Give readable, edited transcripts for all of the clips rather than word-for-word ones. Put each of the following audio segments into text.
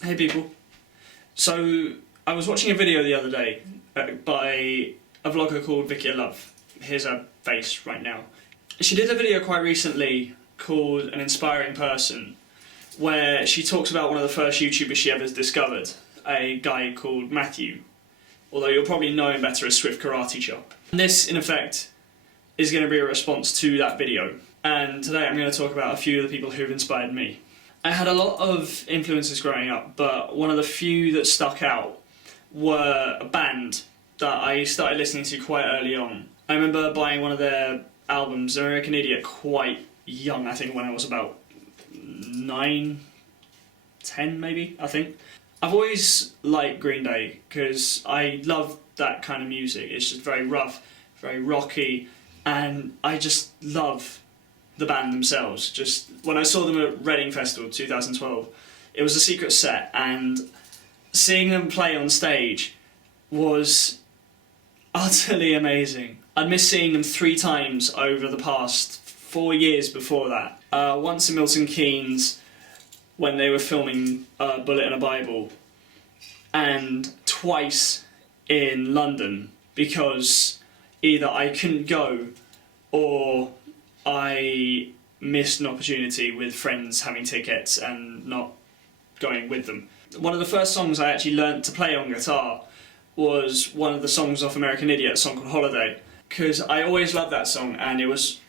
Hey people. So I was watching a video the other day by a vlogger called Vicky Love. Here's her face right now. She did a video quite recently called An Inspiring Person, where she talks about one of the first YouTubers she ever discovered, a guy called Matthew, although you'll probably know him better as Swift Karate Chop. And this, in effect, is going to be a response to that video. And today I'm going to talk about a few of the people who've inspired me. I had a lot of influences growing up, but one of the few that stuck out were a band that I started listening to quite early on. I remember buying one of their albums, American Idiot, quite young, I think when I was about 9, 10 maybe, I think. I've always liked Green Day because I love that kind of music. It's just very rough, very rocky, and I just love the band themselves. Just when I saw them at Reading Festival 2012, it was a secret set, and seeing them play on stage was utterly amazing. I'd missed seeing them 3 times over the past 4 years before that. Once in Milton Keynes when they were filming Bullet and a Bible, and twice in London because either I couldn't go or I missed an opportunity with friends having tickets and not going with them. One of the first songs I actually learnt to play on guitar was one of the songs off American Idiot, a song called Holiday, because I always loved that song, and it was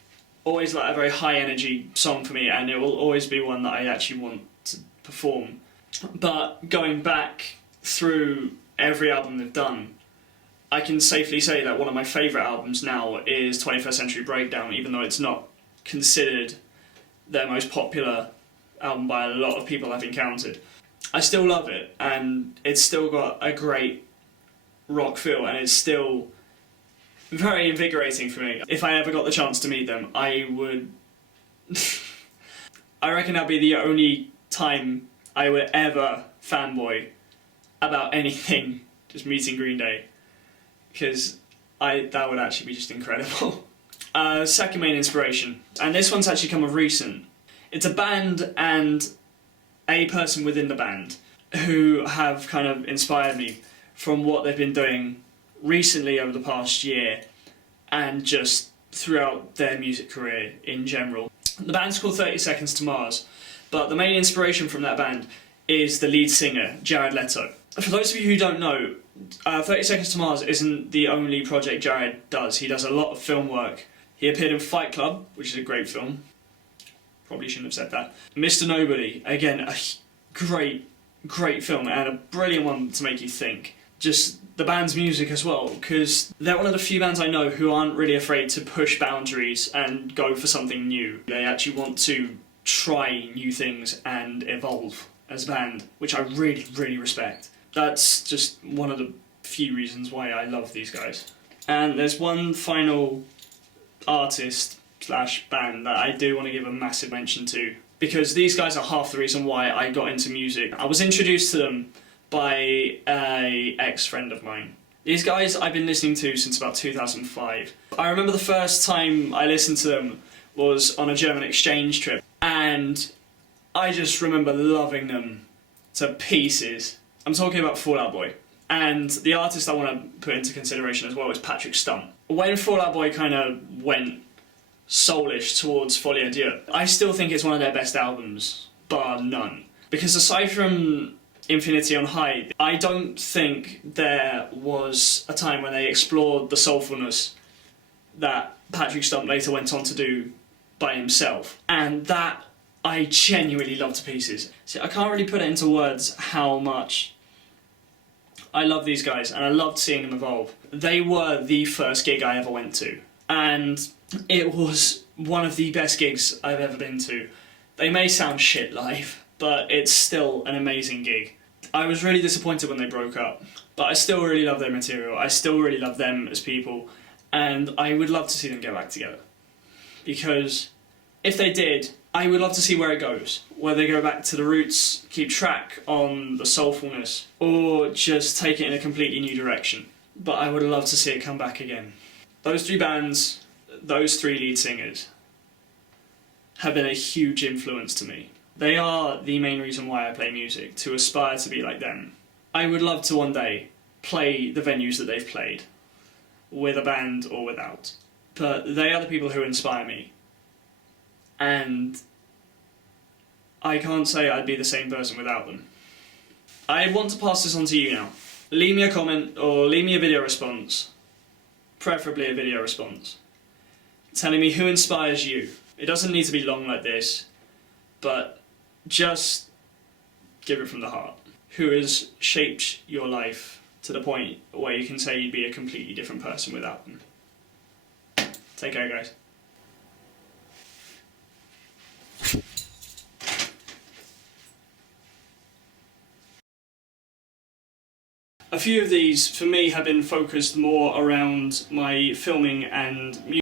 always like a very high energy song for me, and it will always be one that I actually want to perform. But going back through every album they've done, I can safely say that one of my favourite albums now is 21st Century Breakdown, even though it's not considered their most popular album by a lot of people I've encountered. I still love it, and it's still got a great rock feel, and it's still very invigorating for me. If I ever got the chance to meet them, I would... I reckon that'd be the only time I would ever fanboy about anything, just meeting Green Day, because that would actually be just incredible. Second main inspiration, and this one's actually come of recent. It's a band and a person within the band who have kind of inspired me from what they've been doing recently over the past year and just throughout their music career in general. The band's called 30 Seconds to Mars, but the main inspiration from that band is the lead singer, Jared Leto. For those of you who don't know, 30 Seconds to Mars isn't the only project Jared does. He does a lot of film work. He appeared in Fight Club, which is a great film. Probably shouldn't have said that. Mr. Nobody, again, a great film, and a brilliant one to make you think. Just the band's music as well, because they're one of the few bands I know who aren't really afraid to push boundaries and go for something new. They actually want to try new things and evolve as a band, which I really, really respect. That's just one of the few reasons why I love these guys. And there's one final artist slash band that I do want to give a massive mention to, because these guys are half the reason why I got into music. I was introduced to them by an ex-friend of mine. These guys I've been listening to since about 2005. I remember the first time I listened to them was on a German exchange trip, and I just remember loving them to pieces. I'm talking about Fall Out Boy. And the artist I want to put into consideration as well is Patrick Stump. When Fall Out Boy kind of went soulish towards Folie à Deux, I still think it's one of their best albums, bar none. Because aside from Infinity on High, I don't think there was a time when they explored the soulfulness that Patrick Stump later went on to do by himself. And that I genuinely love to pieces. See, I can't really put it into words how much I love these guys, and I loved seeing them evolve. They were the first gig I ever went to, and it was one of the best gigs I've ever been to. They may sound shit live, but it's still an amazing gig. I was really disappointed when they broke up, but I still really love their material. I still really love them as people, and I would love to see them get back together. Because if they did, I would love to see where it goes. Whether they go back to the roots, keep track on the soulfulness, or just take it in a completely new direction. But I would love to see it come back again. Those 3 bands, those 3 lead singers, have been a huge influence to me. They are the main reason why I play music, to aspire to be like them. I would love to one day play the venues that they've played, with a band or without. But they are the people who inspire me. And I can't say I'd be the same person without them. I want to pass this on to you now. Leave me a comment or leave me a video response, preferably a video response, telling me who inspires you. It doesn't need to be long like this, but just give it from the heart. Who has shaped your life to the point where you can say you'd be a completely different person without them. Take care, guys. A few of these, for me, have been focused more around my filming and music